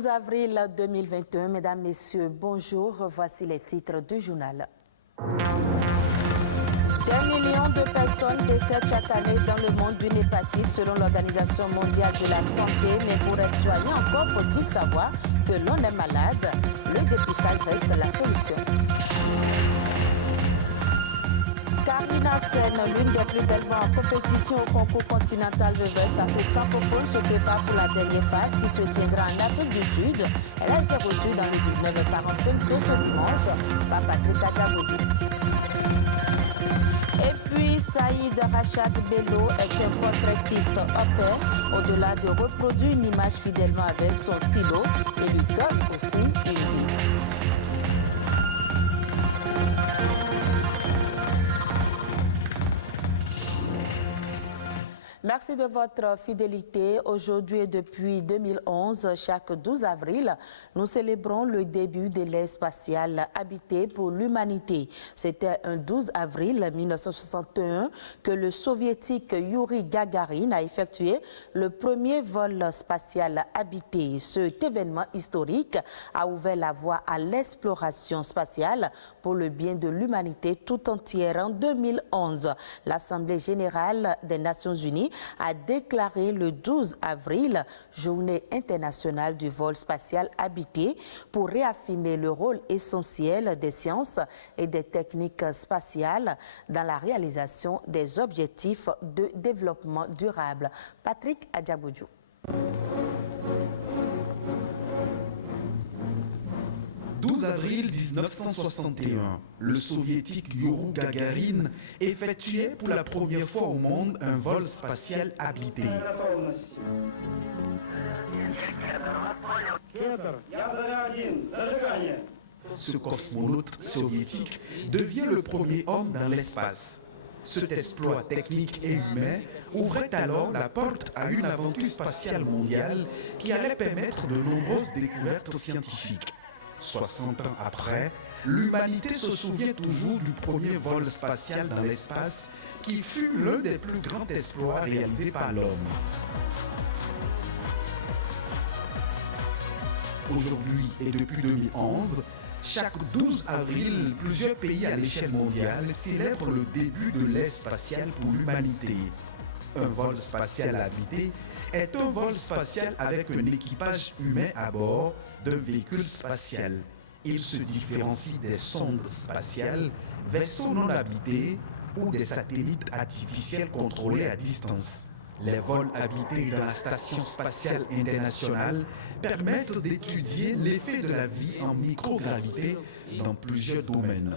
12 avril 2021, mesdames, messieurs, bonjour. Voici les titres du journal. Des millions de personnes décèdent chaque année dans le monde d'une hépatite selon l'Organisation mondiale de la santé. Mais pour être soigné, encore faut-il savoir que l'on est malade. Le dépistage reste la solution. Karina Sen, l'une des plus belles voix en compétition au concours continental Reverse Afrique francophone, se prépare pour la dernière phase qui se tiendra en Afrique du Sud. Elle a été reçue dans le 19h45 de ce dimanche par Patrick Adjaboudi. Et puis, Saïd Rachad Bello est un portraitiste hopper. Au-delà de reproduire une image fidèlement avec son stylo, et lui donne aussi une vie. Merci de votre fidélité. Aujourd'hui et depuis 2011, chaque 12 avril, nous célébrons le début de l'ère spatiale habitée pour l'humanité. C'était un 12 avril 1961 que le soviétique Youri Gagarin a effectué le premier vol spatial habité. Cet événement historique a ouvert la voie à l'exploration spatiale pour le bien de l'humanité tout entière. En 2011, l'Assemblée générale des Nations unies a déclaré le 12 avril Journée internationale du vol spatial habité pour réaffirmer le rôle essentiel des sciences et des techniques spatiales dans la réalisation des objectifs de développement durable. Patrick Adjaboudi. « 12 avril 1961, le soviétique Youri Gagarin effectuait pour la première fois au monde un vol spatial habité. Ce cosmonaute soviétique devient le premier homme dans l'espace. Cet exploit technique et humain ouvrait alors la porte à une aventure spatiale mondiale qui allait permettre de nombreuses découvertes scientifiques. 60 ans après, l'humanité se souvient toujours du premier vol spatial dans l'espace qui fut l'un des plus grands exploits réalisés par l'homme. Aujourd'hui et depuis 2011, chaque 12 avril, plusieurs pays à l'échelle mondiale célèbrent le début de l'ère spatiale pour l'humanité. Un vol spatial habité est un vol spatial avec un équipage humain à bord d'un véhicule spatial. Il se différencie des sondes spatiales, vaisseaux non habités ou des satellites artificiels contrôlés à distance. Les vols habités dans la Station spatiale internationale permettent d'étudier l'effet de la vie en microgravité dans plusieurs domaines.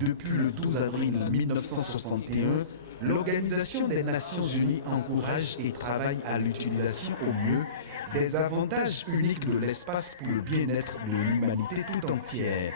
Depuis le 12 avril 1961, l'Organisation des Nations Unies encourage et travaille à l'utilisation au mieux des avantages uniques de l'espace pour le bien-être de l'humanité tout entière.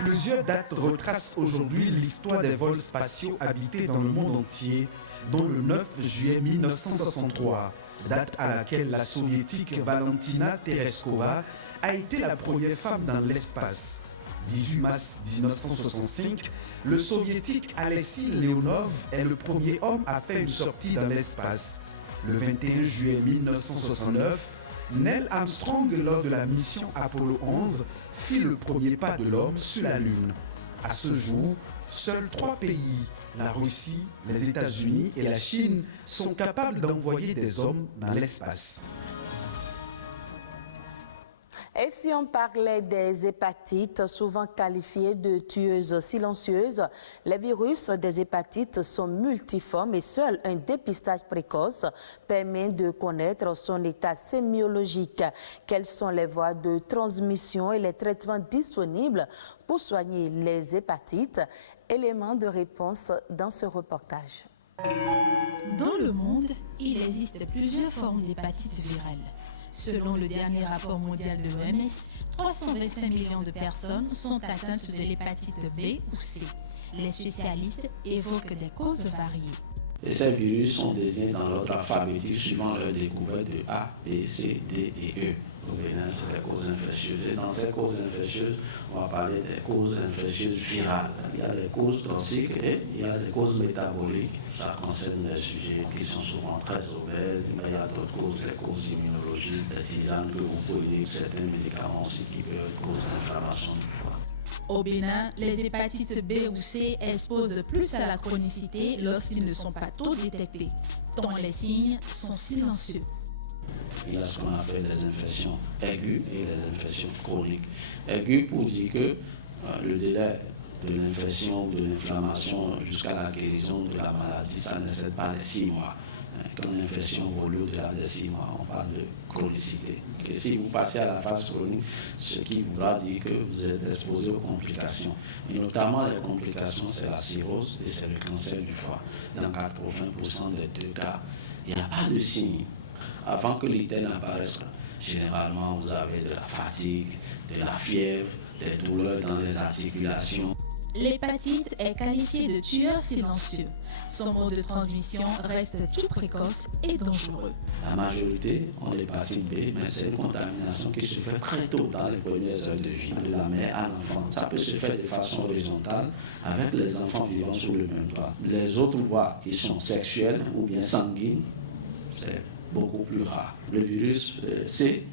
Plusieurs dates retracent aujourd'hui l'histoire des vols spatiaux habités dans le monde entier, dont le 9 juillet 1963, date à laquelle la soviétique Valentina Tereshkova a été la première femme dans l'espace. 18 mars 1965, le soviétique Alexei Leonov est le premier homme à faire une sortie dans l'espace. Le 21 juillet 1969, Neil Armstrong, lors de la mission Apollo 11, fit le premier pas de l'homme sur la Lune. À ce jour, seuls 3 pays, la Russie, les États-Unis et la Chine, sont capables d'envoyer des hommes dans l'espace. Et si on parlait des hépatites, souvent qualifiées de tueuses silencieuses, les virus des hépatites sont multiformes et seul un dépistage précoce permet de connaître son état sémiologique. Quelles sont les voies de transmission et les traitements disponibles pour soigner les hépatites? Élément de réponse dans ce reportage. Dans le monde, il existe plusieurs formes d'hépatite virale. Selon le dernier rapport mondial de l'OMS, 325 millions de personnes sont atteintes de l'hépatite B ou C. Les spécialistes évoquent des causes variées. Et ces virus sont désignés dans l'ordre alphabétique suivant leur découverte de A, B, C, D et E. au Bénin, c'est les causes infectieuses. Et dans ces causes infectieuses, on va parler des causes infectieuses virales. Il y a les causes toxiques et il y a les causes métaboliques. Ça concerne des sujets qui sont souvent très obèses. Il y a d'autres causes, les causes immunologiques, des tisanes que vous pouvez, certains médicaments aussi qui peuvent être cause d'inflammation du foie. Au Bénin, les hépatites B ou C exposent plus à la chronicité lorsqu'ils ne sont pas tôt détectés, tant les signes sont silencieux. Il y a ce qu'on appelle les infections aiguës et les infections chroniques. Aiguës pour dire que le délai de l'infection ou de l'inflammation jusqu'à la guérison de la maladie, ça n'excède pas les 6 mois. Quand l'infection évolue au-delà des 6 mois, on parle de chronicité. Et si vous passez à la phase chronique, ce qui voudra dire que vous êtes exposé aux complications. Et notamment les complications, c'est la cirrhose et c'est le cancer du foie. Dans 80% des 2 cas, il n'y a pas de signe. Avant que l'ITEL n'apparaisse, généralement, vous avez de la fatigue, de la fièvre, des douleurs dans les articulations. L'hépatite est qualifiée de tueur silencieux. Son mode de transmission reste tout précoce et dangereux. La majorité ont l'hépatite B, mais c'est une contamination qui se fait très tôt dans les premières heures de vie, de la mère à l'enfant. Ça peut se faire de façon horizontale avec les enfants vivant sous le même toit. Les autres voies qui sont sexuelles ou bien sanguines, c'est beaucoup plus rare. Le virus C,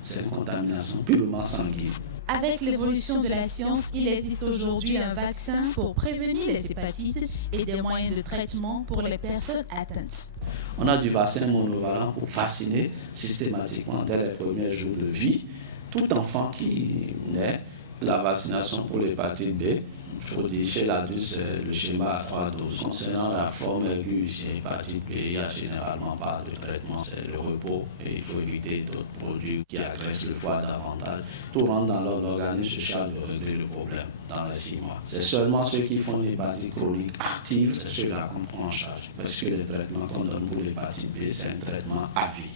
c'est une contamination purement sanguine. Avec l'évolution de la science, il existe aujourd'hui un vaccin pour prévenir les hépatites et des moyens de traitement pour les personnes atteintes. On a du vaccin monovalent pour vacciner systématiquement dès les premiers jours de vie tout enfant qui naît. La vaccination pour l'hépatite B, il faut dire chez l'adulte, c'est le schéma à 3 doses. Concernant la forme aiguë, c'est l'hépatite B, il n'y a généralement pas de traitement, c'est le repos et il faut éviter d'autres produits qui agressent le foie davantage. Tout rentre dans l'organisme, se charge de régler le problème dans les 6 mois. C'est seulement ceux qui font une hépatite chronique active, c'est ceux-là qu'on prend en charge. Parce que le traitement qu'on donne pour l'hépatite B, c'est un traitement à vie.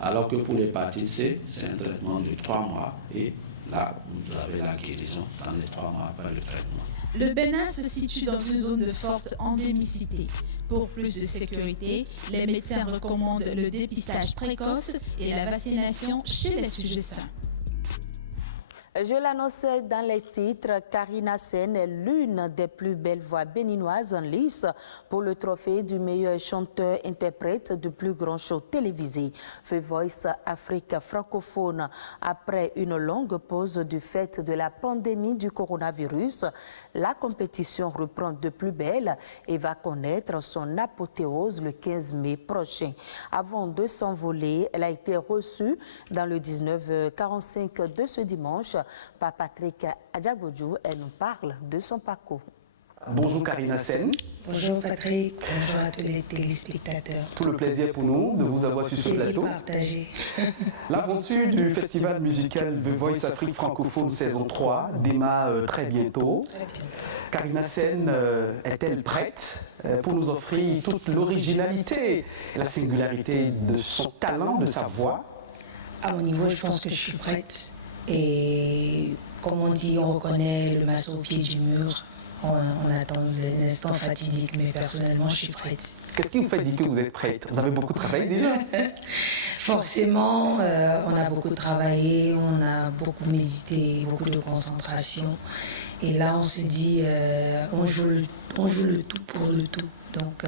Alors que pour l'hépatite C, c'est un traitement de 3 mois et là, vous avez la guérison dans les 3 mois après le traitement. Le Bénin se situe dans une zone de forte endémicité. Pour plus de sécurité, les médecins recommandent le dépistage précoce et la vaccination chez les sujets sains. Je l'annonçais dans les titres, Karina Sen est l'une des plus belles voix béninoises en lice pour le trophée du meilleur chanteur-interprète du plus grand show télévisé, The Voice Afrique francophone. Après une longue pause du fait de la pandémie du coronavirus, la compétition reprend de plus belle et va connaître son apothéose le 15 mai prochain. Avant de s'envoler, elle a été reçue dans le 19h45 de ce dimanche par Patrick Adjabodjou. Elle nous parle de son parcours. Bonjour Karina Sen. Bonjour Patrick, bonjour à tous les téléspectateurs. Tout le plaisir pour nous de vous avoir sur ce plateau. Partagé. L'aventure du festival musical The Voice Afrique francophone saison 3 démarre très bientôt. Karina Sen est-elle prête pour nous offrir toute l'originalité et la singularité de son talent, de sa voix? À mon niveau, je pense que je suis prête. Et comme on dit, on reconnaît le maçon au pied du mur. On attend l'instant fatidique, mais personnellement, je suis prête. Qu'est-ce qui vous fait dire que vous êtes prête? Vous avez beaucoup travaillé déjà? Forcément, on a beaucoup travaillé, on a beaucoup médité, beaucoup de concentration. Et là, on se dit, on joue le tout pour le tout. Donc,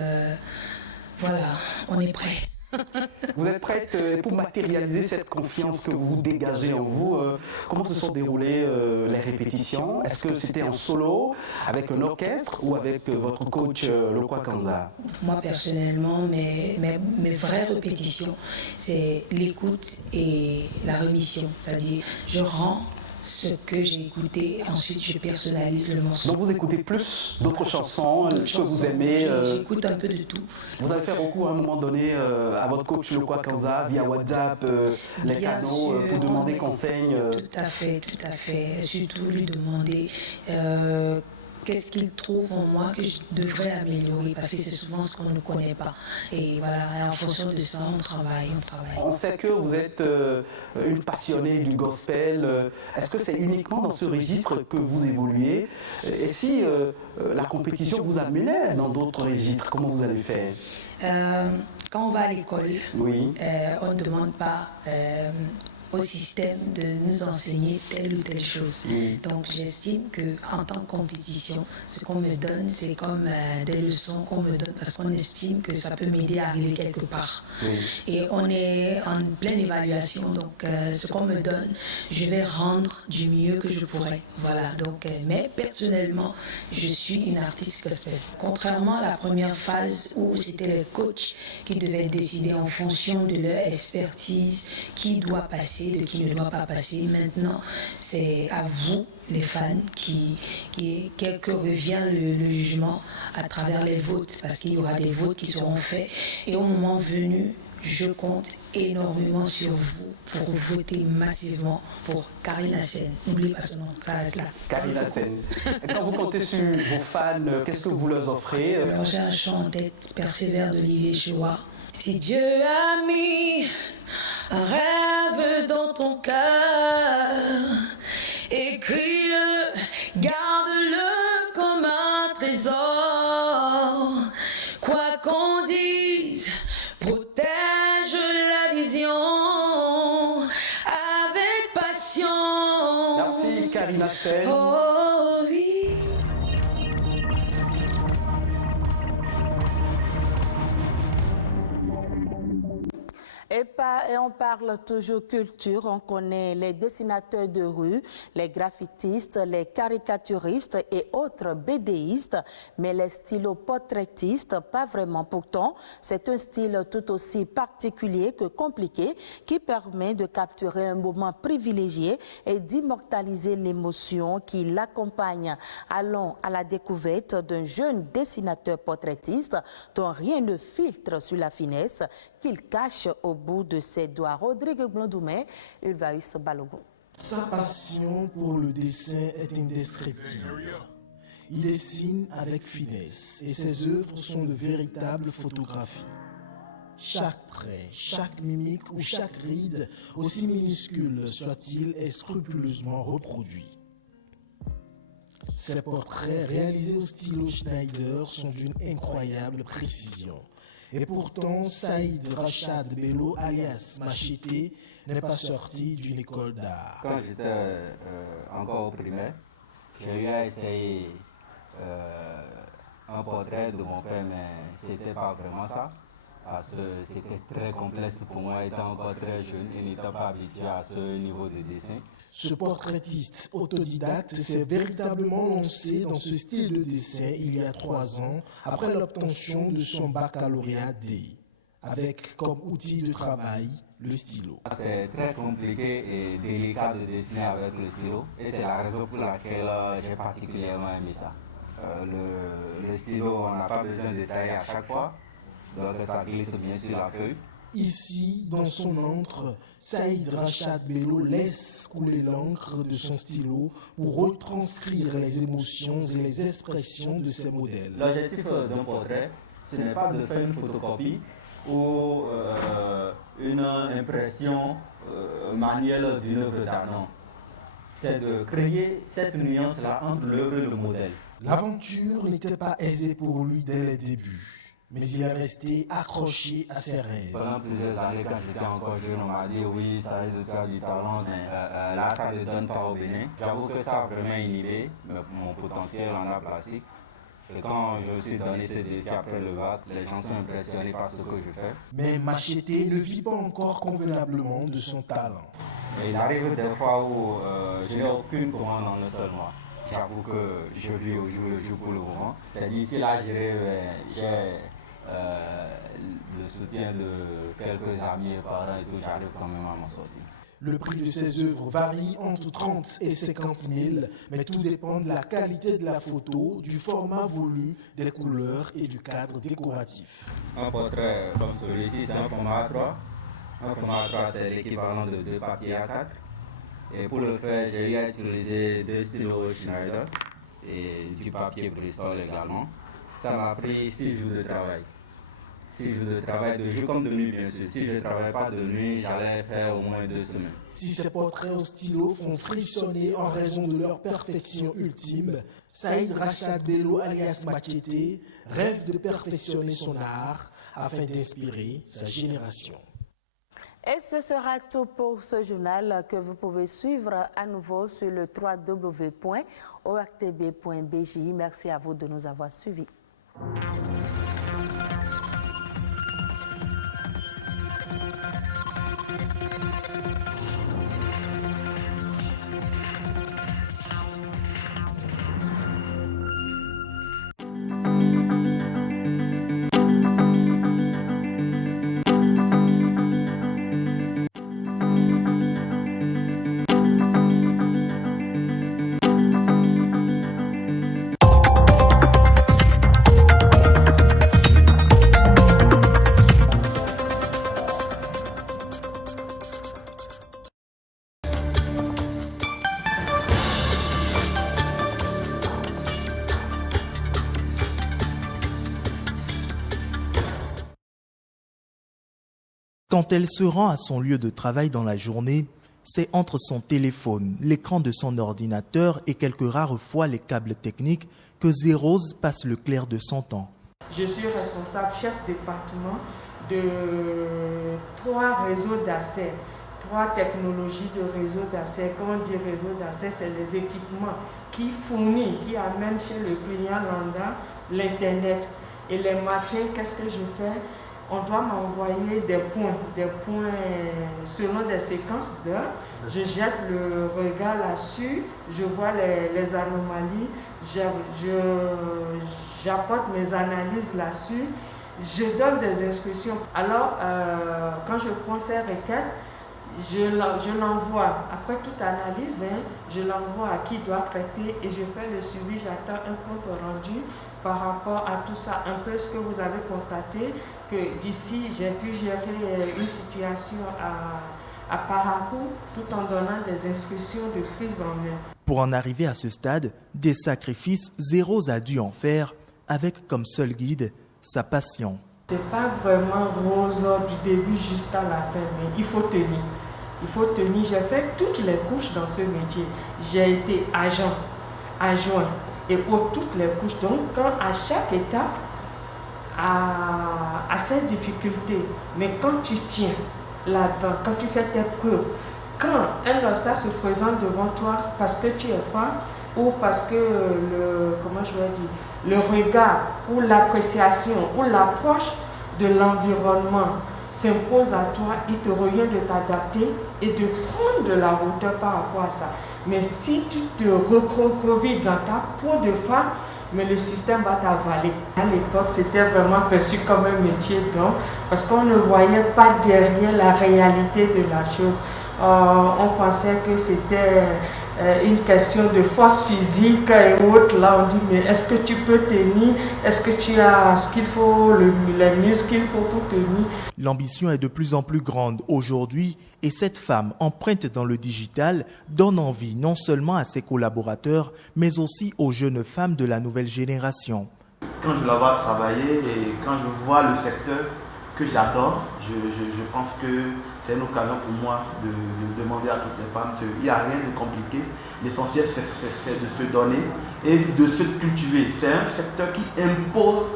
voilà, on est prêt. Vous êtes prête pour matérialiser cette confiance que vous dégagez en vous? Comment se sont déroulées les répétitions? Est-ce que c'était en solo, avec un orchestre ou avec votre coach Lokwa Kanza? Moi personnellement, mes vraies répétitions, c'est l'écoute et la remission. C'est-à-dire, je rends ce que j'ai écouté, ensuite je personnalise le morceau. Donc vous écoutez plus d'autres chansons que vous aimez? J'écoute un peu de tout. Vous avez fait recours à un moment donné à votre coach Lokwa Kanza via WhatsApp, les canaux, pour demander conseil? Tout à fait. Surtout lui demander qu'est-ce qu'il trouve en moi que je devrais améliorer, parce que c'est souvent ce qu'on ne connaît pas. Et voilà, en fonction de ça, on travaille. On sait que vous êtes une passionnée du gospel. Est-ce que c'est uniquement dans ce registre que vous évoluez? Et si la compétition vous amenait dans d'autres registres, comment vous allez faire? Quand on va à l'école, oui. On ne demande pas au système de nous enseigner telle ou telle chose. Donc j'estime qu'en tant que compétition, ce qu'on me donne, c'est comme des leçons qu'on me donne parce qu'on estime que ça peut m'aider à arriver quelque part. Et on est en pleine évaluation, donc ce qu'on me donne, je vais rendre du mieux que je pourrais. Voilà, donc, mais personnellement, je suis une artiste gospel. Contrairement à la première phase où c'était les coachs qui devaient décider en fonction de leur expertise qui doit passer, de qui ne doit pas passer. Maintenant, c'est à vous, les fans, que revient le jugement à travers les votes, parce qu'il y aura des votes qui seront faits. Et au moment venu, je compte énormément sur vous pour voter massivement pour Karina Sen. N'oubliez pas son nom, ça reste là. Karina Sen. Et quand vous comptez sur vos fans, qu'est-ce que vous leur offrez? Alors j'ai un chant en tête, Persévère d'Olivier Choua. Si Dieu a mis un rêve dans ton cœur, écris-le, garde-le comme un trésor. Quoi qu'on dise, protège la vision avec passion. Merci Karina Sen. Oh oui. Et on parle toujours culture, on connaît les dessinateurs de rue, les graffitistes, les caricaturistes et autres BDistes, mais les styloportraitistes, pas vraiment. Pourtant, c'est un style tout aussi particulier que compliqué qui permet de capturer un moment privilégié et d'immortaliser l'émotion qui l'accompagne. Allons à la découverte d'un jeune dessinateur portraitiste dont rien ne filtre sur la finesse qu'il cache au bout de ses doigts. Rodrigue Blondoumé, Ulvaeus Balogun. Sa passion pour le dessin est indescriptible. Il dessine avec finesse et ses œuvres sont de véritables photographies. Chaque trait, chaque mimique ou chaque ride, aussi minuscule soit-il, est scrupuleusement reproduit. Ses portraits réalisés au stylo Schneider sont d'une incroyable précision. Et pourtant, Saïd Rachad Bello, alias Machete, n'est pas sorti d'une école d'art. Quand j'étais encore au primaire, j'ai eu à essayer un portrait de mon père, mais c'était pas vraiment ça. Parce que c'était très complexe pour moi, étant encore très jeune et n'étant pas habitué à ce niveau de dessin. Ce portraitiste autodidacte s'est véritablement lancé dans ce style de dessin il y a 3 ans, après l'obtention de son baccalauréat D, avec comme outil de travail le stylo. C'est très compliqué et délicat de dessiner avec le stylo, et c'est la raison pour laquelle j'ai particulièrement aimé ça. Le stylo, on n'a pas besoin de tailler à chaque fois. Donc ça glisse bien sur la feuille. Ici, dans son encre, Saïd Rachad Bello laisse couler l'encre de son stylo pour retranscrire les émotions et les expressions de ses modèles. L'objectif d'un portrait, ce n'est pas de faire une photocopie ou une impression manuelle d'une œuvre d'art, non. C'est de créer cette nuance-là entre l'œuvre et le modèle. L'aventure n'était pas aisée pour lui dès les débuts. Mais il est resté accroché à ses rêves. Pendant plusieurs années, quand j'étais encore jeune, on m'a dit oui, ça aide, tu as du talent, mais là, ça ne donne pas au Bénin. J'avoue que ça a vraiment inhibé mon potentiel en art plastique. Et quand je me suis donné ce défi après le bac, les gens sont impressionnés par ce que je fais. Mais Machete ne vit pas encore convenablement de son talent. Et il arrive des fois où je n'ai aucune commande en un seul mois. J'avoue que je vis au jour le jour pour le moment. C'est-à-dire ici, là, j'ai le soutien de quelques amis et parents et tout, j'arrive quand même à m'en sortir. Le prix de ses œuvres varie entre 30 et 50 000, mais tout dépend de la qualité de la photo, du format voulu, des couleurs et du cadre décoratif. Un portrait comme celui-ci, c'est un format A3. Un format A3, c'est l'équivalent de 2 papiers A4. Et pour le faire, j'ai eu à utiliser 2 stylos Schneider et du papier Bristol également. Ça m'a pris 6 jours de travail. 6 jours de travail, de jour comme de nuit bien sûr. Si je ne travaillais pas de nuit, j'allais faire au moins 2 semaines. Si ces portraits au stylo font frissonner en raison de leur perfection ultime, Saïd Rachad Bello alias Machete rêve de perfectionner son art afin d'inspirer sa génération. Et ce sera tout pour ce journal que vous pouvez suivre à nouveau sur le www.oactb.bj. Merci à vous de nous avoir suivis. Quand elle se rend à son lieu de travail dans la journée, c'est entre son téléphone, l'écran de son ordinateur et quelques rares fois les câbles techniques que Zérose passe le clair de son temps. Je suis responsable chef département de 3 réseaux d'accès, 3 technologies de réseau d'accès. Quand on dit réseau d'accès, c'est les équipements qui fournissent, qui amènent chez le client lambda l'Internet. Et les matins, qu'est-ce que je fais? On doit m'envoyer des points selon des séquences d'heures. Je jette le regard là-dessus, je vois les anomalies, j'apporte mes analyses là-dessus, je donne des instructions. Alors, quand je prends ces requêtes, je l'envoie. Après toute analyse, je l'envoie à qui doit traiter et je fais le suivi, j'attends un compte rendu par rapport à tout ça. Un peu ce que vous avez constaté, que d'ici, j'ai pu gérer une situation à Parakou tout en donnant des instructions de prise en main. Pour en arriver à ce stade, des sacrifices, Zérose a dû en faire avec comme seul guide sa passion. C'est pas vraiment rose du début jusqu'à la fin, mais il faut tenir. Il faut tenir. J'ai fait toutes les couches dans ce métier. J'ai été agent, adjoint et toutes les couches. Donc, à chaque étape, à cette difficulté, mais quand tu tiens là-dedans, quand tu fais tes preuves, quand un OSA se présente devant toi parce que tu es femme ou parce que le regard ou l'appréciation ou l'approche de l'environnement s'impose à toi, il te revient de t'adapter et de prendre de la hauteur par rapport à ça. Mais si tu te recroquevilles dans ta peau de femme, mais le système va t'avaler. À l'époque, c'était vraiment perçu comme un métier d'homme parce qu'on ne voyait pas derrière la réalité de la chose. On pensait que c'était une question de force physique et autres. Là, on dit, mais est-ce que tu peux tenir? Est-ce que tu as ce qu'il faut, les muscles qu'il faut pour tenir? L'ambition est de plus en plus grande aujourd'hui et cette femme, empreinte dans le digital, donne envie non seulement à ses collaborateurs, mais aussi aux jeunes femmes de la nouvelle génération. Quand je la vois travailler et quand je vois le secteur que j'adore, je pense que c'est une occasion pour moi de demander à toutes les femmes qu'il n'y a rien de compliqué. L'essentiel, c'est de se donner et de se cultiver. C'est un secteur qui impose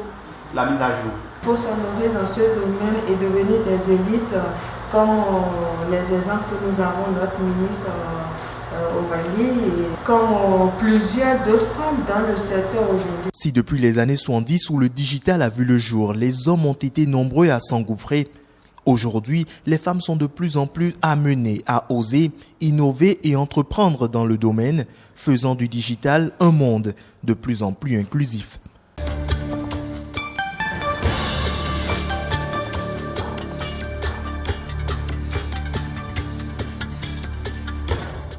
la mise à jour. Il faut s'honorer dans ce domaine et devenir des élites, comme les exemples que nous avons, notre ministre Ovalie, et comme plusieurs d'autres femmes dans le secteur aujourd'hui. Si depuis les années 70 où le digital a vu le jour, les hommes ont été nombreux à s'engouffrer, aujourd'hui, les femmes sont de plus en plus amenées à oser, innover et entreprendre dans le domaine, faisant du digital un monde de plus en plus inclusif.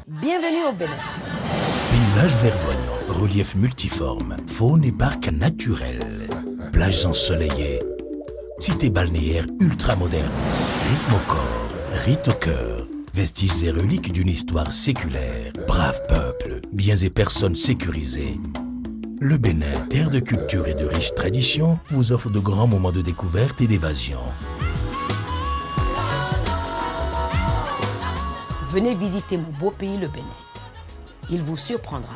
Bienvenue au Bénin. Paysage verdoyant, relief multiforme, faune et parc naturel, plages ensoleillées, cité balnéaire ultra moderne, rythme au corps, rite au cœur, vestiges et reliques d'une histoire séculaire, brave peuple, biens et personnes sécurisées. Le Bénin, terre de culture et de riches traditions, vous offre de grands moments de découverte et d'évasion. Venez visiter mon beau pays, le Bénin. Il vous surprendra.